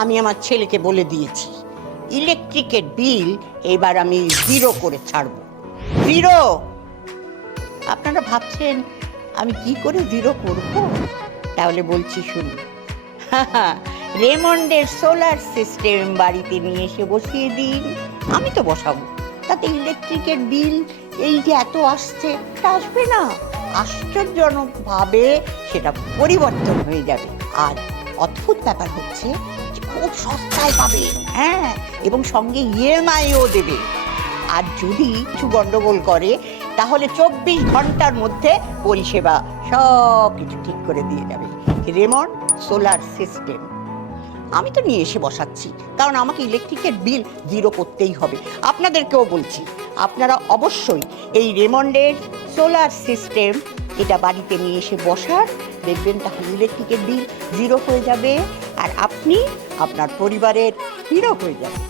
আমি আমার ছেলেকে বলে দিয়েছি ইলেকট্রিকের বিল এবার আমি 0 করে ছাড়ব। 0। আপনারা ভাবছেন আমি কি করে 0 করব? তাহলে বলছি শুনুন। রেমন্ডের সোলার সিস্টেম বাড়িতে নিয়ে এসে বসিয়ে দিন। আমি তো বসাবো, তাতে ইলেকট্রিকের বিল এই যে এত আসছে তা আসবে না। আশ্চর্যজনকভাবে সেটা পরিবর্তন হয়ে যাবে। আর অদ্ভুত ব্যাপার হচ্ছে খুব সস্তায় পাবে, হ্যাঁ, এবং সঙ্গে ইএমআইও দেবে। আর যদি কিছু গন্ডগোল করে তাহলে 24 ঘন্টার মধ্যে পরিষেবা সব কিছু ঠিক করে দিয়ে যাবে। Raymond solar system. আমি তো নিয়ে এসে বসাচ্ছি, কারণ আমাকে ইলেকট্রিকের বিল 0 করতেই হবে। আপনাদেরকেও বলছি, আপনারা অবশ্যই এই রেমন্ডের সোলার সিস্টেম এটা বাড়িতে নিয়ে এসে বসার, দেখবেন তাহলে ইলেকট্রিকের বিল 0 হয়ে যাবে আর আপনি আপনার পরিবারের হিরো হয়ে যাবেন।